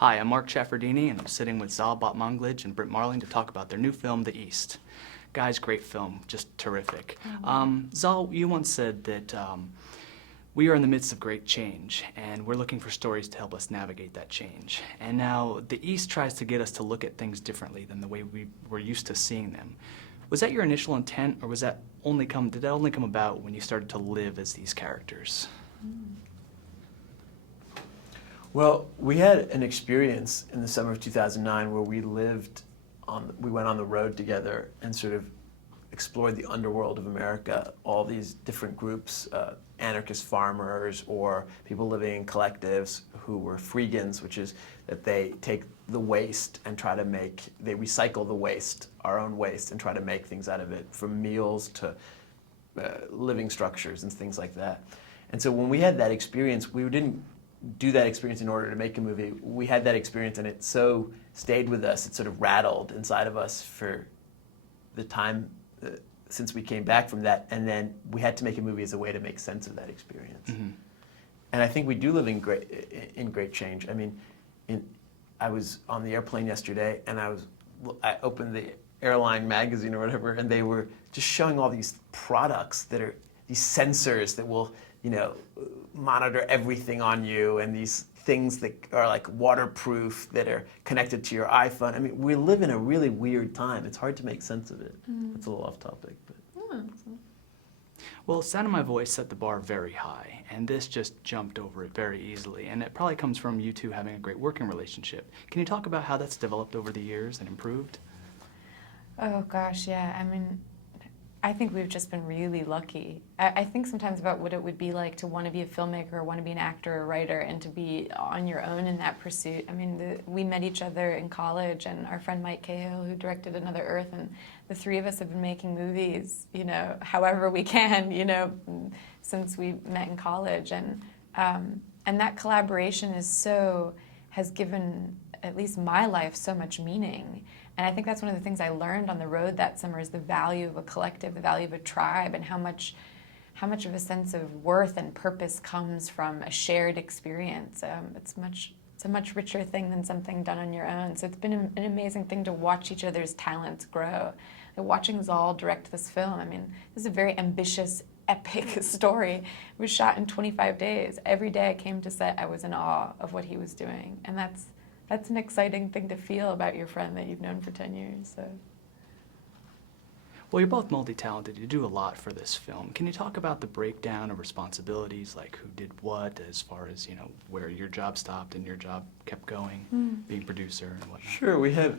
Hi, I'm Marc Ciafardini, and I'm sitting with Zal Batmanglij and Brit Marling to talk about their new film, The East. Guys, great film, just terrific. Zal, you once said that we are in the midst of great change, and we're looking for stories to help us navigate that change. And now, The East tries to get us to look at things differently than the way we were used to seeing them. Was that your initial intent, or did that only come about when you started to live as these characters? Well, we had an experience in the summer of 2009 where we went on the road together and sort of explored the underworld of America, all these different groups, anarchist farmers or people living in collectives who were freegans, which is that they take the waste and they recycle the waste, our own waste, and try to make things out of it, from meals to living structures and things like that. And so when we had that experience, we didn't do that experience in order to make a movie. We had that experience and it so stayed with us, it sort of rattled inside of us for the time since we came back from that, and then we had to make a movie as a way to make sense of that experience. Mm-hmm. And I think we do live in great change. I mean, I was on the airplane yesterday and I opened the airline magazine or whatever, and they were just showing all these products that are these sensors that will, monitor everything on you, and these things that are like waterproof that are connected to your iPhone. I mean, we live in a really weird time. It's hard to make sense of it. It's a little off topic, but. Well, Sound of My Voice set the bar very high, and this just jumped over it very easily, and it probably comes from you two having a great working relationship. Can you talk about how that's developed over the years and improved? Oh gosh, yeah. I mean, I think we've just been really lucky. I think sometimes about what it would be like to want to be a filmmaker, or want to be an actor or writer, and to be on your own in that pursuit. I mean, we met each other in college, and our friend Mike Cahill, who directed Another Earth, and the three of us have been making movies, however we can, since we met in college. And that collaboration has given at least my life so much meaning. And I think that's one of the things I learned on the road that summer, is the value of a collective, the value of a tribe, and how much of a sense of worth and purpose comes from a shared experience. It's a much richer thing than something done on your own. So it's been an amazing thing to watch each other's talents grow. And watching Zal direct this film, I mean, this is a very ambitious, epic story. It was shot in 25 days. Every day I came to set, I was in awe of what he was doing. And that's an exciting thing to feel about your friend that you've known for 10 years. So. Well, you're both multi-talented. You do a lot for this film. Can you talk about the breakdown of responsibilities, like who did what, as far as, where your job stopped and your job kept going, being producer and whatnot? Sure, we have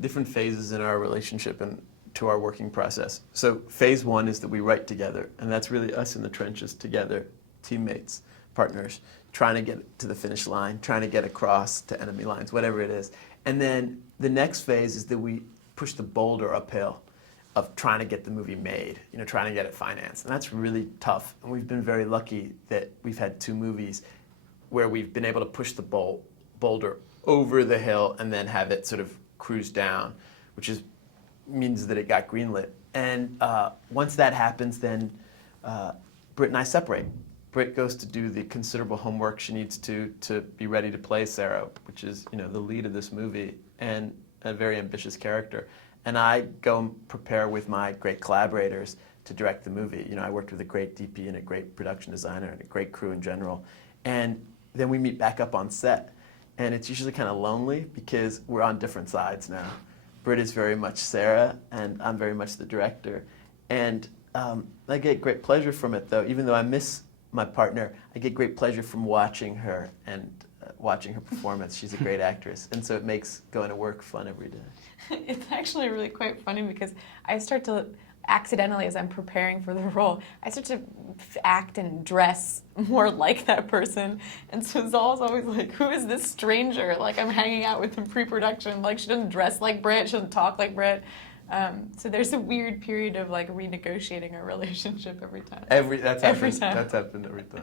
different phases in our relationship and to our working process. So phase one is that we write together, and that's really us in the trenches together, teammates, partners, trying to get to the finish line, trying to get across to enemy lines, whatever it is. And then the next phase is that we push the boulder uphill of trying to get the movie made, trying to get it financed. And that's really tough. And we've been very lucky that we've had two movies where we've been able to push the boulder over the hill and then have it sort of cruise down, which means that it got greenlit. And once that happens, then Brit and I separate. Brit goes to do the considerable homework she needs to be ready to play Sarah, which is the lead of this movie and a very ambitious character. And I go and prepare with my great collaborators to direct the movie. I worked with a great DP and a great production designer and a great crew in general. And then we meet back up on set. And it's usually kind of lonely because we're on different sides now. Brit is very much Sarah, and I'm very much the director. And I get great pleasure from it, though. Even though I miss my partner, I get great pleasure from watching her and watching her performance. She's a great actress, and so it makes going to work fun every day. It's actually really quite funny because I start to accidentally, as I'm preparing for the role, I start to act and dress more like that person. And so Zal's always like, who is this stranger? Like, I'm hanging out with in pre-production. Like, she doesn't dress like Brit, she doesn't talk like Brit. So there's a weird period of like renegotiating our relationship every time. That's happened every time.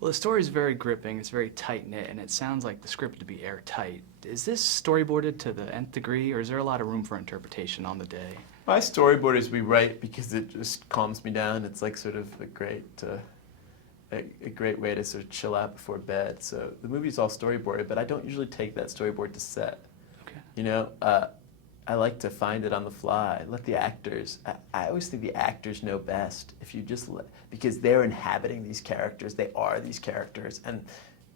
Well, the story is very gripping, it's very tight-knit, and it sounds like the script to be airtight. Is this storyboarded to the nth degree, or is there a lot of room for interpretation on the day? My storyboard is we write because it just calms me down. It's like sort of a great a great way to sort of chill out before bed. So the movie's all storyboarded, but I don't usually take that storyboard to set. Okay. You know, I like to find it on the fly. Let the actors. I always think the actors know best. If you just because they're inhabiting these characters, they are these characters, and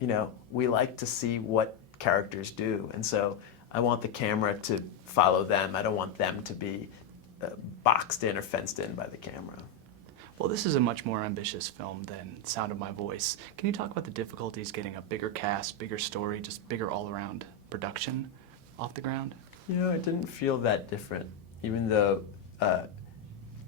you know, we like to see what characters do, and so I want the camera to follow them. I don't want them to be boxed in or fenced in by the camera. Well, this is a much more ambitious film than Sound of My Voice. Can you talk about the difficulties getting a bigger cast, bigger story, just bigger all-around production off the ground? You know, it didn't feel that different, even though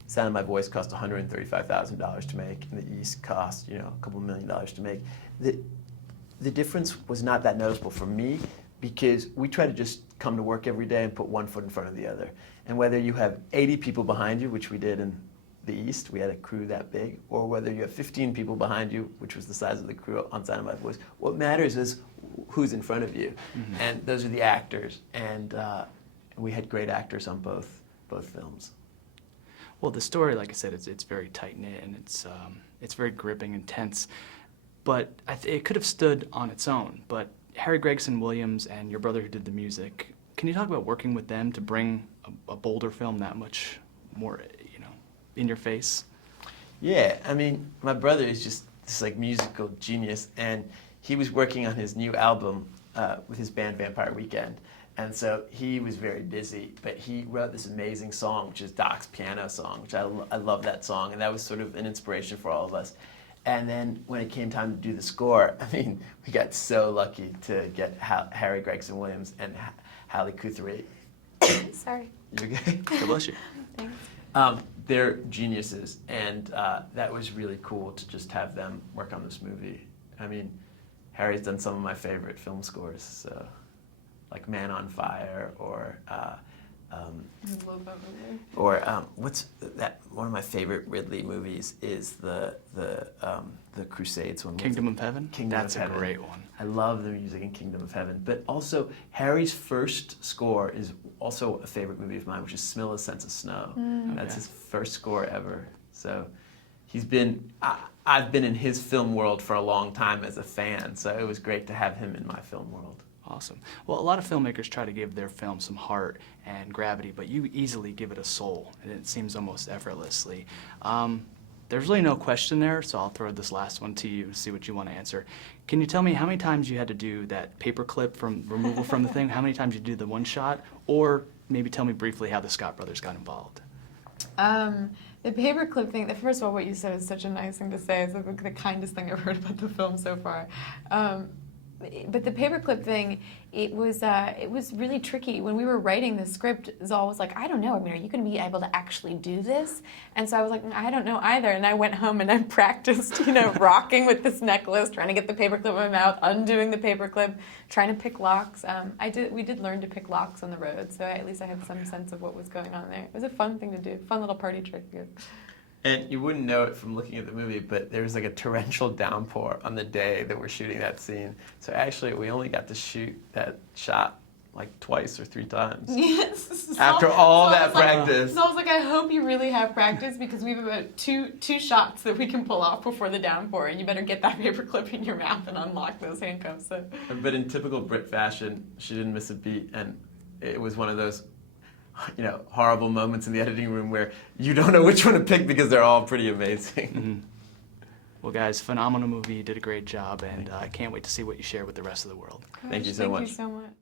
Sound of My Voice cost $135,000 to make, and the East cost, you know, a couple $1 million to make. The difference was not that noticeable for me, because we try to just come to work every day and put one foot in front of the other. And whether you have 80 people behind you, which we did in the East, we had a crew that big, or whether you have 15 people behind you, which was the size of the crew on Sound of My Voice, what matters is who's in front of you. Mm-hmm. And those are the actors. And we had great actors on both films. Well, the story, like I said, it's very tight-knit, and it's very gripping and tense. But it could have stood on its own. But Harry Gregson-Williams and your brother who did the music, can you talk about working with them to bring a bolder film that much more, you know, in your face? Yeah, I mean, my brother is just this like musical genius, and he was working on his new album with his band Vampire Weekend, and so he was very busy. But he wrote this amazing song, which is Doc's piano song, which I love that song, and that was sort of an inspiration for all of us. And then when it came time to do the score, I mean, we got so lucky to get Harry Gregson-Williams and Halle Kuthari. Sorry. You okay? God bless you. Thanks. They're geniuses, and that was really cool to just have them work on this movie. I mean, Harry's done some of my favorite film scores, so like Man on Fire, or what's that? One of my favorite Ridley movies is the Crusades one. Kingdom of Heaven? That's a great one. I love the music in Kingdom of Heaven. But also, Harry's first score is also a favorite movie of mine, which is Smilla's Sense of Snow. That's his first score ever. So I've been in his film world for a long time as a fan, so it was great to have him in my film world. Awesome. Well, a lot of filmmakers try to give their film some heart and gravity, but you easily give it a soul, and it seems almost effortlessly. There's really no question there, so I'll throw this last one to you, see what you want to answer. Can you tell me how many times you had to do that paperclip from removal from the thing? How many times you did the one shot? Or maybe tell me briefly how the Scott brothers got involved. The paperclip thing, first of all, what you said is such a nice thing to say. It's like the kindest thing I've heard about the film so far. But the paperclip thing, it was really tricky. When we were writing the script, Zal was like, I don't know, I mean, are you going to be able to actually do this? And so I was like, I don't know either. And I went home and I practiced, you know, rocking with this necklace, trying to get the paperclip in my mouth, undoing the paperclip, trying to pick locks. We did learn to pick locks on the road, so at least I had some sense of what was going on there. It was a fun thing to do, fun little party trick. And you wouldn't know it from looking at the movie, but there was like a torrential downpour on the day that we're shooting that scene. So actually, we only got to shoot that shot like twice or 3 times. Yes. After all that practice. So I was like, I hope you really have practice, because we have about two shots that we can pull off before the downpour, and you better get that paperclip in your mouth and unlock those handcuffs. So. But in typical Brit fashion, she didn't miss a beat, and it was one of those, you know, horrible moments in the editing room where you don't know which one to pick because they're all pretty amazing. Mm-hmm. Well, guys, phenomenal movie. You did a great job, and I can't wait to see what you share with the rest of the world. Thank you so much. Thank you so much.